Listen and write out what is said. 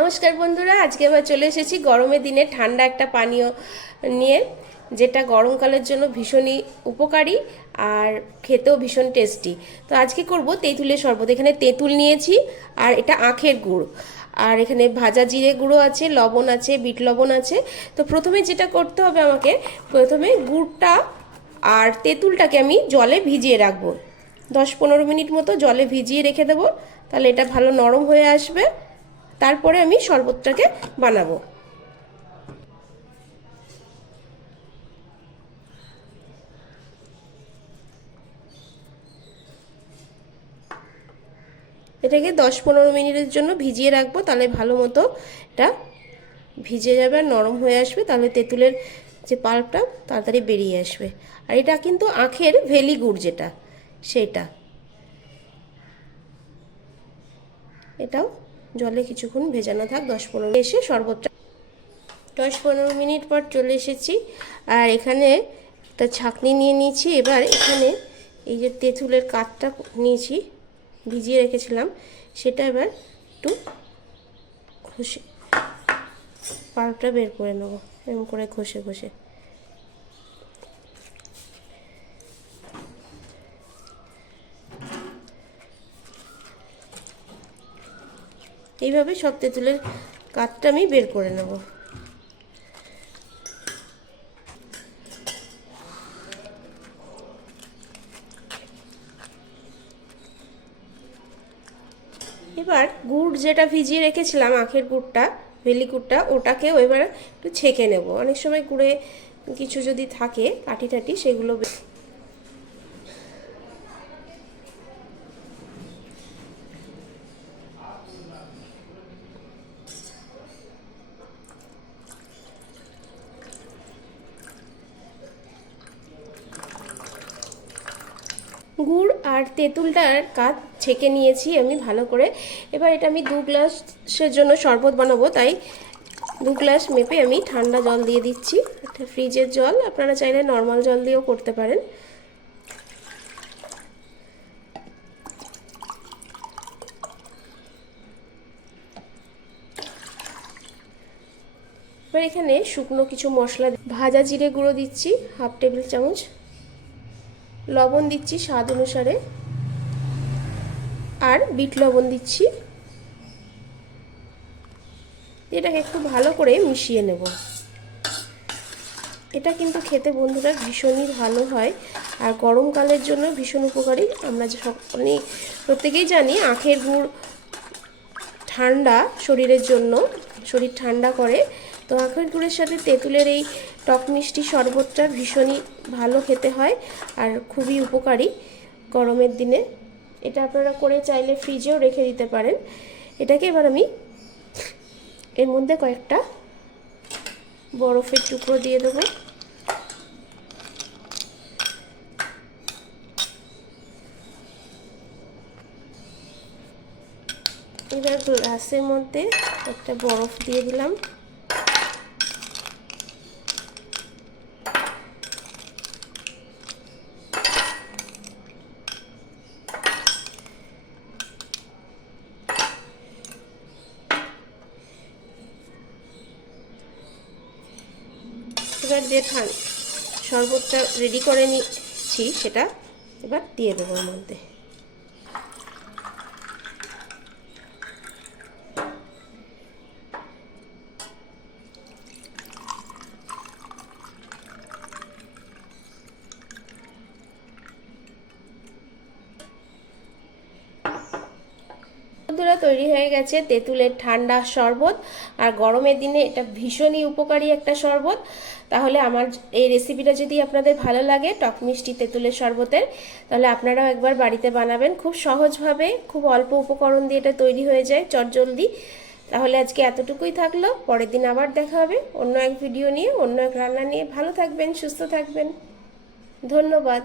নমস্কার বন্ধুরা, আজকে আবার চলে এসেছি গরমের দিনে ঠান্ডা একটা পানীয় নিয়ে, যেটা গরমকালের জন্য ভীষণই উপকারী আর খেতেও ভীষণ টেস্টি। তো আজকে করব তেঁতুলের শরবত। এখানে তেঁতুল নিয়েছি আর এটা আখের গুড়, আর এখানে ভাজা জিরে গুঁড়ো আছে, লবণ আছে, বিট লবণ আছে। তো প্রথমে যেটা করতে হবে আমাকে, প্রথমে গুড়টা আর তেঁতুলটাকে আমি জলে ভিজিয়ে রাখবো। 10-15 মিনিট মতো জলে ভিজিয়ে রেখে দেবো, তাহলে এটা ভালো নরম হয়ে আসবে। তারপরে আমি শরবতটাকে বানাবো। এটাকে 10-15 মিনিটের জন্য ভিজিয়ে রাখবো, তাহলে ভালো মতো এটা ভিজে যাবে আর নরম হয়ে আসবে। তাহলে তেঁতুলের যে পাল্পটা তাড়াতাড়ি বেরিয়ে আসবে। আর এটা কিন্তু আখের ভেলি গুড়, যেটা সেটা, এটাও জলে কিছুক্ষণ ভেজানো থাক। 10-15 এসে শরবতটা 10-15 মিনিট পর চলে এসেছি। আর এখানে একটা ছাঁকনি নিয়ে নিয়েছি। এবার এখানে এই যে তেঁতুলের কাঠটা নিয়েছি, ভিজিয়ে রেখেছিলাম, সেটা এবার একটু ঘষে পাল্পটা বের করে নেবো, এরকম করে ঘষে ঘষে। এইভাবে সব তেঁতুলের কাঠটা আমি বের করে নেব। এবার গুড় যেটা ভিজিয়ে রেখেছিলাম, আখের গুড়টা, ভেলি গুড়টা, ওটাকেও এবার একটু ছেঁকে নেব। অনেক সময় গুড়ে কিছু যদি থাকে কাঠি টাটি, সেগুলো গুড় আর তেঁতুলটার কাঠ ছেঁকে নিয়েছি আমি ভালো করে। এবার এটা আমি 2 গ্লাসের জন্য শরবত বানাবো, তাই 2 গ্লাস মেপে আমি ঠান্ডা জল দিয়ে দিচ্ছি। এটা ফ্রিজের জল, আপনারা চাইলে নর্মাল জল দিয়েও করতে পারেন। এবার এখানে শুকনো কিছু মশলা, ভাজা জিরে গুঁড়ো দিচ্ছি 1/2 টেবিল চামচ, লবণ দিচ্ছি স্বাদ অনুসারে, আর বিট লবণ দিচ্ছি। এটাকে একটু ভালো করে মিশিয়ে নেব। এটা কিন্তু খেতে বন্ধুরা ভীষণই ভালো হয় আর গরমকালের জন্য ভীষণ উপকারী। আমরা সকলেই প্রত্যেকেই জানি আখের গুড় ঠান্ডা শরীরের জন্য, শরীর ঠান্ডা করে। তো আখের গুড়ের সাথে তেঁতুলের এই টক মিষ্টি শরবতটা ভীষণই ভালো খেতে হয় আর খুবই উপকারী গরমের দিনে। এটা আপনারা করে চাইলে ফ্রিজেও রেখে দিতে পারেন। এটাকে এবার আমি এর মধ্যে কয়েকটা বরফের টুকরো দিয়ে দেবো। এবার গ্লাসের মধ্যে একটা বরফ দিয়ে দিলাম। এবার যে শরবতটা রেডি করে নিচ্ছি সেটা এবার দিয়ে দেবো এর মধ্যে। বন্ধুরা, তৈরি হয়ে গেছে তেঁতুলের ঠান্ডা শরবত। আর গরমের দিনে এটা ভীষণই উপকারী একটা শরবত। তাহলে আমার এই রেসিপিটা যদি আপনাদের ভালো লাগে, টক মিষ্টি তেঁতুলের শরবতের, তাহলে আপনারাও একবার বাড়িতে বানাবেন। খুব সহজভাবে, খুব অল্প উপকরণ দিয়ে এটা তৈরি হয়ে যায় চটজলদি। তাহলে আজকে এতটুকুই থাকলো। পরের দিন আবার দেখা হবে অন্য এক ভিডিও নিয়ে, অন্য এক রান্না নিয়ে। ভালো থাকবেন, সুস্থ থাকবেন। ধন্যবাদ।